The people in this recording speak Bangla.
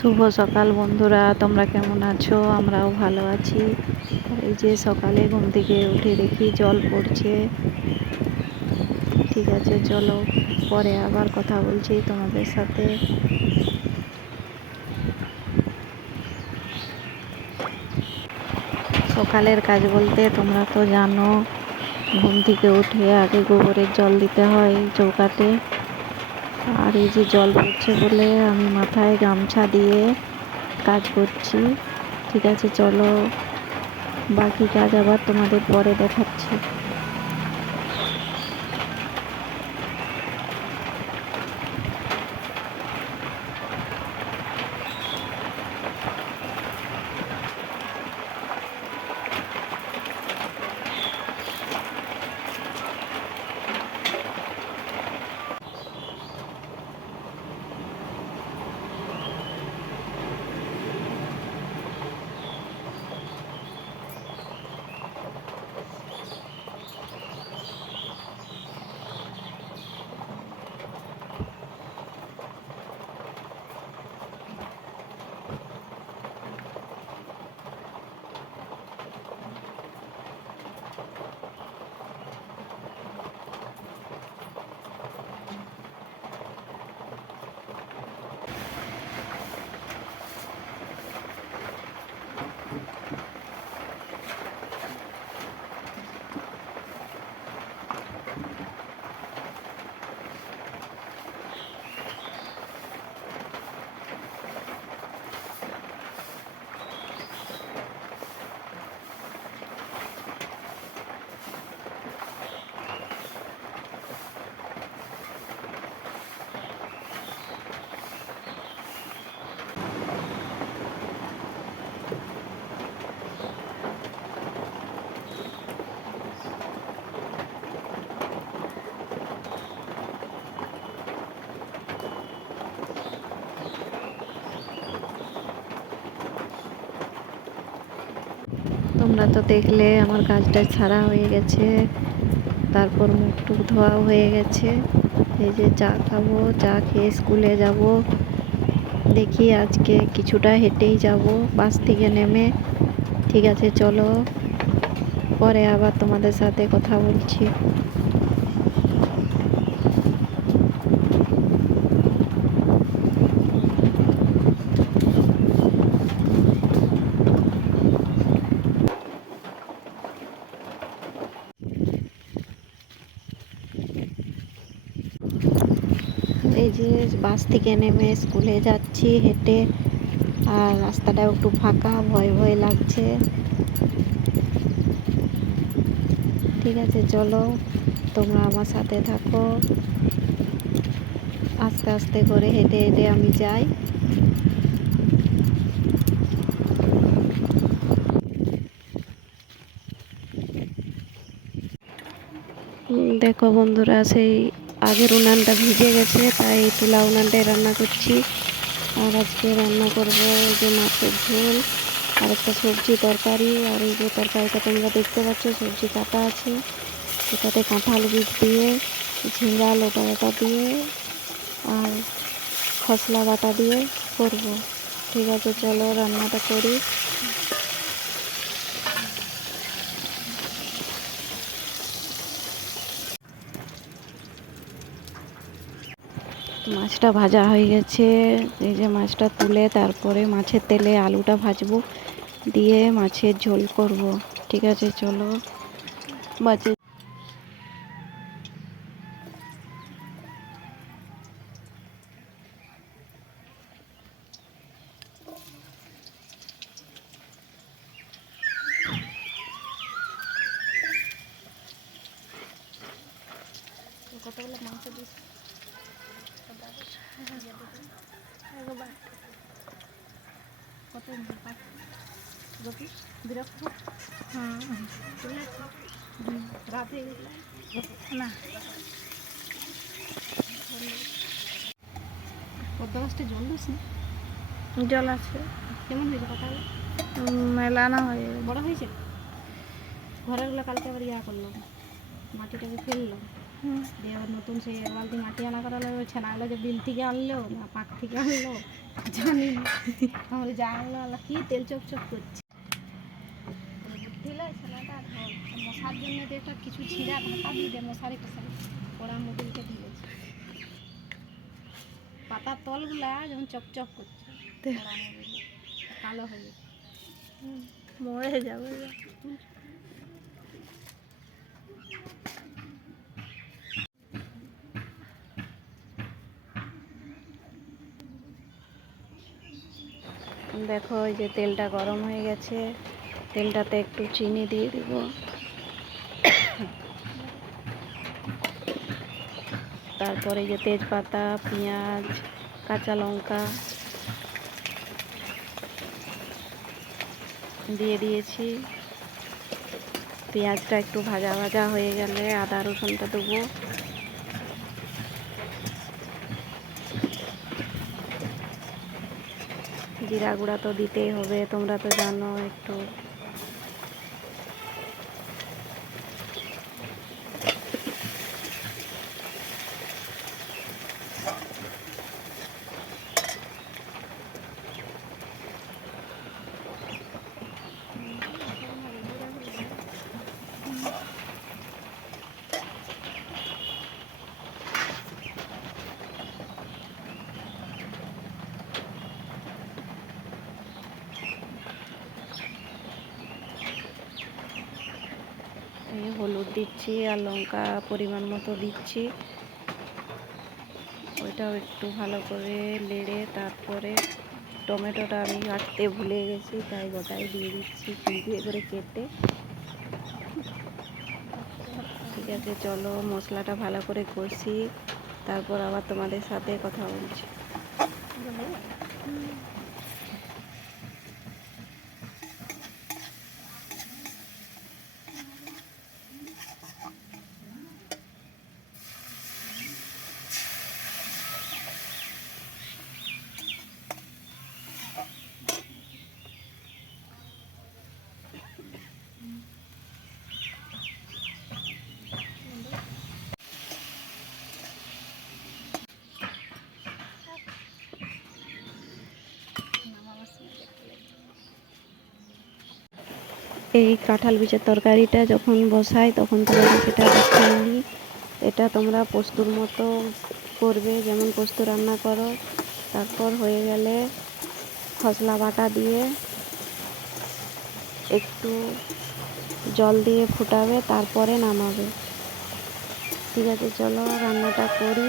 শুভ সকাল বন্ধুরা, তোমরা কেমন আছো? আমরাও ভালো আছি। এই যে সকালে ঘুম থেকে উঠে দেখি জল পড়ছে। ঠিক আছে, চলো পরে আবার কথা বলছি তোমাদের সাথে। সকালের কাজ বলতে তোমরা তো জানো, ঘুম থেকে উঠে আগে গোবরের জল দিতে হয় চৌকাতে। আর এই যে জল পড়ছে বলে আমি মাথায় গামছা দিয়ে কাজ করছি। ঠিক আছে, চলো বাকি কাজ আবার তোমাদের পরে দেখাচ্ছি। তোমরা তো দেখলে আমার কাজটা ছাড়া হয়ে গেছে, তারপর মুখ টুক ধোয়া হয়ে গেছে। এই যে চা খাবো, চা খেয়ে স্কুলে যাব। দেখি আজকে কিছুটা হেঁটেই যাব বাস থেকে নেমে। ঠিক আছে, চলো পরে আবার তোমাদের সাথে কথা বলছি। এই যে বাস থেকে নেমে স্কুলে যাচ্ছি হেঁটে, আর রাস্তাটা একটু ফাঁকা, ভয় ভয় লাগছে। ঠিক আছে, চলো তোমরা আমার সাথে থাকো। আস্তে আস্তে করে হেঁটে হেঁটে আমি যাই। দেখো বন্ধুরা, সেই আগের উনানটা ভিজে গেছে, তাই তুলা উনানটায় রান্না করছি। আর আজকে রান্না করবো যে মাছের ঝোল আর একটা সবজি তরকারি। আর এই যে তরকারিটা তোমরা দেখতে পাচ্ছ, সবজি কাটা আছে, এটাতে কাঁঠাল বীজ দিয়ে, ঝিঙ্গা লোটা বাটা দিয়ে আর খসলা বাটা দিয়ে করব। ঠিক আছে, চলো রান্নাটা করি। মাছটা ভাজা হয়ে গেছে। এই যে মাছটা তুলে তারপরে মাছের তেলে আলুটা ভাজবো, দিয়ে মাছের ঝোল করব। ঠিক আছে, চলো মাছের কতগুলো মাংস দিস কত বিরক্ত রাত হয়ে গেছিল না। পদ্মা মাছটা জল দিস না? জল আছে। কেমন হয়েছে কথা? মেলানো হয়ে বড় হয়েছে। ঘরেরগুলো কালকে আবার ইয়া করলো, মাটিটাকে ফেললো, দিয়ে আবার নতুন সেই বালতি মাটি আনা করা লাগলো। ছেনাগুলো যে বিল থেকে আনলো না পাক থেকে আনলো জানি না। আমার জানলা কি তেল চকচক করছে। বুদ্ধিলে ছেলেটা মশার জন্য দেখো কিছু ছিঁড়া ঢাকা দিয়ে দে, মশারি ফশারি ওরা মোবিলকে দিয়েছে। পাতার তলগুলা যেমন চকচক করছে, ওরা মোবিল কালো হয়ে গেছে, মরে যাবে। দেখো এই যে তেলটা গরম হয়ে গেছে, তেলটাতে একটু চিনি দিয়ে দিব, তারপরে যে তেজপাতা, পেঁয়াজ, কাঁচা লঙ্কা দিয়ে দিয়েছি। পেঁয়াজটা একটু ভাজা ভাজা হয়ে গেলে আদা রসুনটা দেবো। জিরা গুঁড়া তো দিতেই হবে, তোমরা তো জানো একটু। এই হলুদ দিচ্ছি আর লঙ্কা পরিমাণ মতো দিচ্ছি। ওইটাও একটু ভালো করে নেড়ে তারপরে টমেটোটা আমি কাটতে ভুলে গেছি, তাই গোটাই দিয়ে দিচ্ছি কুচি করে কেটে। ঠিক আছে, চলো মশলাটা ভালো করে কষি, তারপর আবার তোমাদের সাথে কথা বলছি। এই কাঁঠাল বীজের তরকারিটা যখন বসাই তখন তোমরা সেটা দেখে নিই। এটা তোমরা পোস্তর মতো করবে, যেমন পোস্ত রান্না করো। তারপর হয়ে গেলে মশলা বাটা দিয়ে একটু জল দিয়ে ফুটাবে, তারপরে নামাবে। ঠিক আছে, চলো রান্নাটা করি।